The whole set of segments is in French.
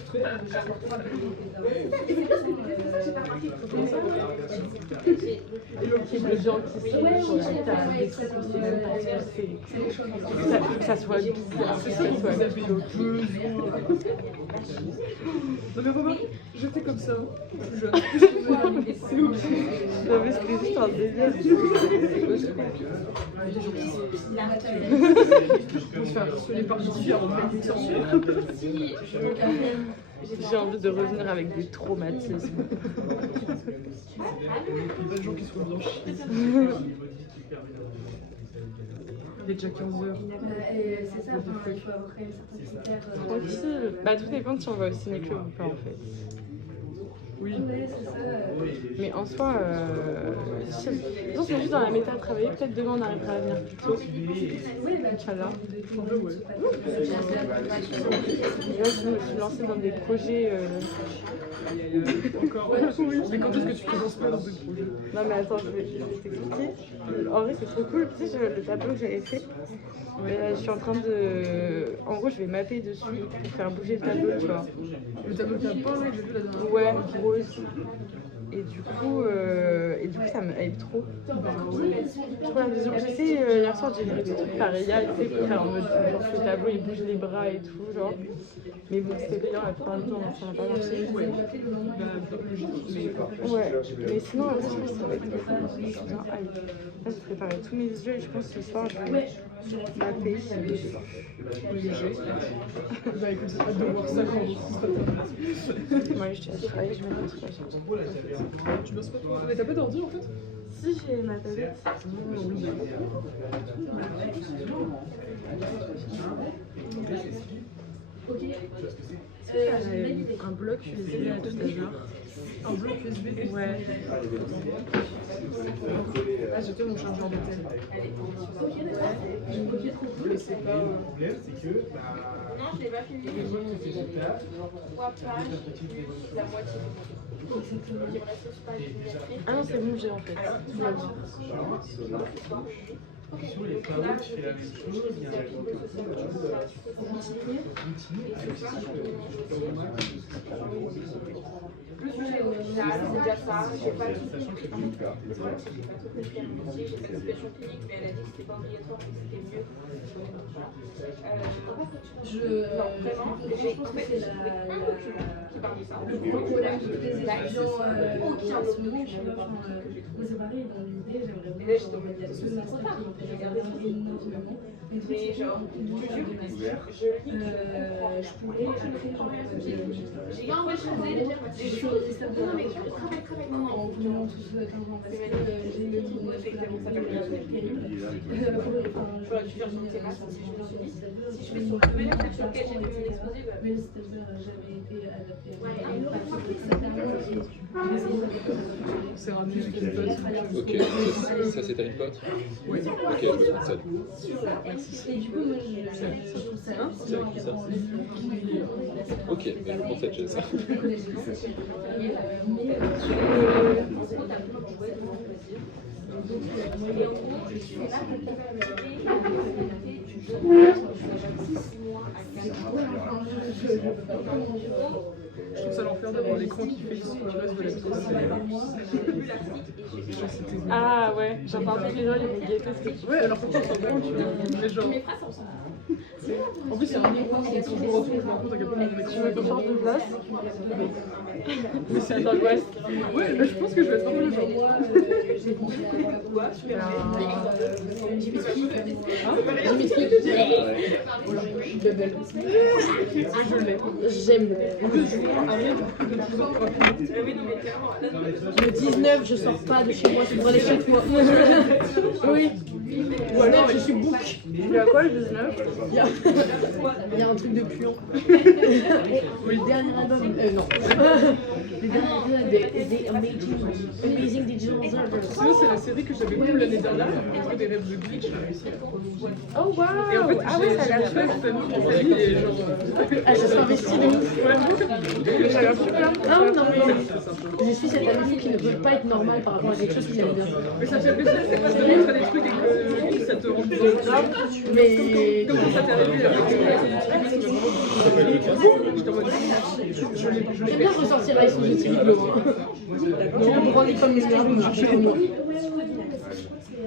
construire. Les gens qui sont sur la table, des trucs qu'on sait même pas ce que c'est. Que ça soit bizarre, C'est ça que vous avez le plus. Non mais vraiment, j'étais comme ça, plus jeune. C'est ok. Non mais c'était juste un délire. Pour se faire harceler par des filles avant de faire une sorcière. J'ai envie de revenir avec des traumatismes. Il y a des gens qui se font bien chier. Il est déjà 15h. C'est ça, il faut avoir quand même certains critères. Tranquille. Bah tout dépend si on va au ciné-club ou pas en fait. Oui. Ouais, c'est ça. Mais en soi, je sais pas. Si on est juste dans la méta à travailler, peut-être demain on arrivera à venir plus tôt. Oui, bah tu Inch'Allah. Ouais. Et là, je me suis lancée dans des projets. Encore. Oui. Mais quand est-ce que tu commences pas dans des projets? Non mais attends, je vais t'expliquer. En vrai, c'est trop cool. Tu sais, le tableau que j'avais fait, je suis en train de... En gros, je vais mapper dessus pour faire bouger le tableau, tu vois. Le tableau qui a pas, oui, j'ai vu la dernière fois. Ouais, rose. Et du coup, ça me hype trop. J'essaie, hier soir, j'ai fait des trucs par IA, tu sais, pour faire en mode, genre, le tableau, il bouge les bras et tout, genre. Mais bon, c'était payant la plupart du temps, ça n'a pas marché. Ouais. Mais Ouais, mais sinon, après, je pense que ça va être cool. Je suis bien hype. Là, j'ai préparé tous mes yeux et je pense que ce soir, je vais mapper. léger. Bah écoute, j'ai hâte de voir ça quand on sera terminé. Moi, je te laisse travailler, je mets un truc à chaque. Tu bosses pas toi? Mais t'as pas d'ordi en fait? Si j'ai ma tablette. Ok. Un bloc USB à tout à l'heure. Un bloc USB? Ouais. Ah, j'ai fait mon chargeur de tel. Mais c'est pas. Le problème, c'est que. Non, je l'ai pas filmé. Les gens qui font ça, 3 pages plus la moitié du bouquin. Il me reste aussi pas une miniature. Ah non, c'est bon, j'ai en fait. Tout va bien. sur les travaux, tu fais la même chose. Il y a un Plus j'ai original, c'est déjà ça. J'ai pas tout sachant que j'ai pas tout fait aussi. J'ai fait l'expression clinique, mais elle a dit que c'était pas obligatoire, que c'était mieux. Non, vraiment, j'ai trouvé c'est qui parle de ça. le gros problème de tous les étudiants Aucun en ce moment, document, tu vois, moi c'est pareil, dans l'idée, j'aimerais Et bien là, j'étais au il y a milieu de deux ce masters retard. qui J'ai m'ont regardé regardé des énormément. Mais le truc, Mais c'est que genre, une fois je que lis, master, je lis, je pourrais après genre j'ai non, ouais, je faisais déjà. j'ai choisi de faire Non, mais travaille. Non, non, en voulant tous 15 ans parce que j'ai eu une voilà, tu fais un petit masse, si je me suis dit, si je fais sur le domaine sur lequel j'ai fait mon exposé, bah, mais le stagiaire n'a jamais été adapté à ouais, C'est ramené avec une pote. Ok, ça c'est ta une pote? Oui. Ok, je me trompe ça. et du coup moi je trouve ça C'est avec qui ça? Ok, mais je pensais que ça. Je trouve ça l'enfer d'avoir l'écran qui fait ici du reste de la pièce. Ah ouais, j'entends que les gens ils vont guetter ce que tu Ouais, alors pourtant c'est bon, tu vois. Mais genre. En plus, c'est un écran qui est quand je me retourne, je me rends compte à quel point mon écran est veux changer de place. Mais c'est d'angoisse. Ouais, bah, je pense que je vais être un peu le genre. Je l'ai. J'aime. Le 19, je sors pas de chez moi, c'est pour aller chaque fois. Oui. Ou alors, Je suis bouc. Il y a quoi le 19? Il y a un truc de puant. Le dernier album, non. Le dernier album de The Amazing Digital Observers. sinon, c'est la série que j'avais vue l'année dernière, après des rêves de glitch, j'ai réussi à. Oh waouh! Et en fait, Ah ouais, ça a l'air chouette. famille et genre. Ah, je suis investie de ouf. Ça a l'air super. Non, non, mais je suis cette amie qui ne peut pas être normale par rapport à quelque chose qu'il aime bien. Mais ça fait plaisir, c'est pas de montrer des trucs et que. ça te rend plus grave. Mais. Comme quand ça t'est arrivé avec j'étais en mode, J'aime bien ressortir avec son petit diplôme. Non, pour rendre comme les merdes, je suis comme moi.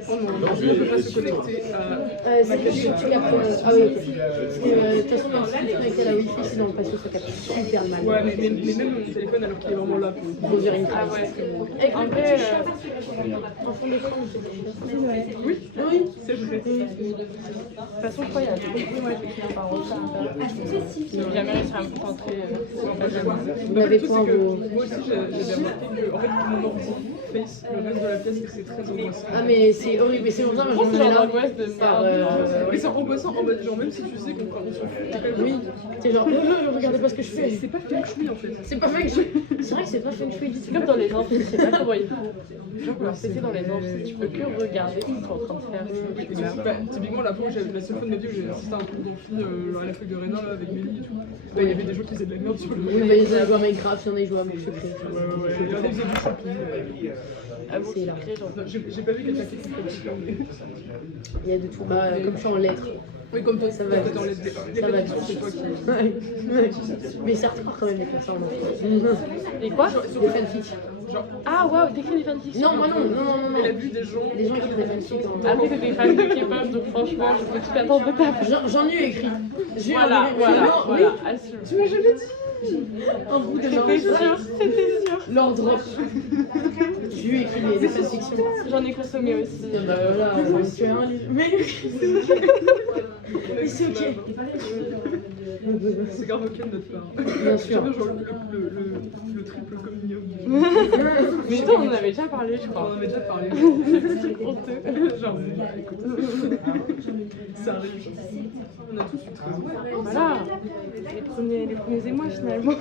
oh non, on ne peut pas se connecter à... C'est que tu captes. Ah oui, ok. Parce que de toute façon, dans le connecté à la Wi-Fi, sinon parce que ça capte super mal. Ouais, mais même mon téléphone alors qu'il est vraiment là. Faut gérer une Ah trace. ouais. Avec En le vrai, petit chat en fond d'écran, Oui, oui. c'est vrai. de toute façon, je crois qu'il y a beaucoup de moi qui finissent par refaire. J'ai jamais réussi à me concentrer. Vous n'avez point vos. Moi aussi, j'avais remarqué que en fait, mon ordi face le reste de la pièce et que c'est très angoissant. Ah, mais c'est horrible. Mais c'est pour ça que Je j'en pense que ai c'est genre là. d'angoisse de Par, merde. Mais c'est angoissant en mode genre même si tu sais qu'on s'en fout. Oui, c'est genre, regardez pas ce que je fais. C'est pas feng shui en fait. C'est pas feng shui. C'est vrai que c'est pas feng shui du C'est tout. comme dans les amphis, je sais pas comment ils font. Genre, leur PC dans les amphis, tu peux que regarder ce qu'ils sont en train de faire. Bah, typiquement, la fois où j'avais la seule fois de ma vie où j'ai assisté à un cours d'amphi à la fac de Rénin là, avec Mélie et tout, bah, il y avait des gens qui faisaient de la merde sur le. Oui, mais ils ont joué à Minecraft, il y en a qui jouent à Minecraft. Ouais, il y en a qui faisaient du shopping. Avoue, C'est là. secret, genre. Non, j'ai pas vu quelqu'un qui était comme ça, mais. Il y a de tout. Bah, comme je suis en lettres. Oui, comme toi, Ça va t'es vite. dans les Ça va lettres, c'est toi qui. Ouais. Mais c'est hardcore quand même de faire ça en Et quoi? Des fanfics. Genre, Ah, waouh, t'écris des fanfictions? Non, moi non. elle a vu des gens. Des gens écrivent des fanfics en. Après, t'es des fans de K-pop, donc franchement, je peux tout attendre de ta part. J'en ai eu écrit. J'ai eu Voilà, un- voilà, Non, voilà, assume. Tu m'as jamais dit. Un bout de C'était l'ordre. sûr, c'était sûr. L'ordre. J'ai eu écrit des fanfictions. J'en ai consommé aussi. Bah voilà, on en fait un livre. Mais c'est ok. C'est grave ok de notre part. Bien sûr. J'aime bien genre le triple communion. Mais toi, on en avait déjà parlé, je On crois. en avait déjà parlé. C'est honteux. Genre, bah, écoute. Ça arrive. On a tous eu très bon. Voilà, les premiers émois finalement.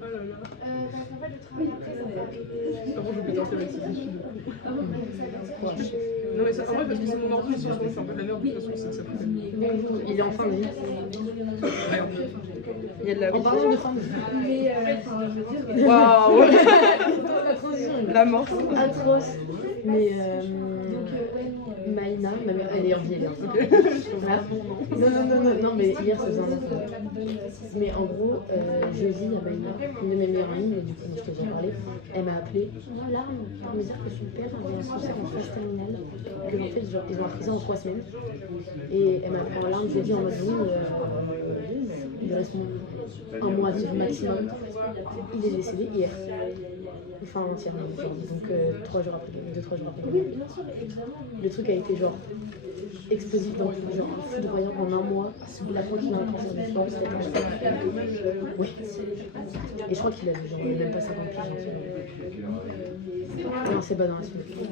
Oh là là. Par contre, je vais tenter avec ces défis. Non, mais ça, en vrai, parce que c'est mon ordi, si je fais un peu de la merde, de toute façon, c'est que ça fait. Il est en fin de vie. Il y a de la En parlant de fin de vie. Waouh. La transition est La mort. atroce. Mais Maïna, ma mère, elle est en vie, elle est en vie. Non, mais hier ça faisait un an. Mais en gros, jeudi, il y a Maïna, une de mes meilleures amies, mais du coup, je t'ai déjà parlé, elle m'a appelé en larmes pour me dire que son père avait un cancer en phase terminale, que en fait, genre, ils ont appris ça en 3 semaines. Et elle m'a appelé en larmes, je lui ai dit en mode oui, il reste un mois à vivre maximum. Il est décédé hier. Enfin, entièrement. Donc 3 jours après. 2-3 jours après. Le truc a été genre explosif, donc genre foudroyant en un mois. La fois qu'il a un cancer du foie, c'était oui. Et je crois qu'il avait genre même pas 50 piges. Non, c'est pas dans la suite.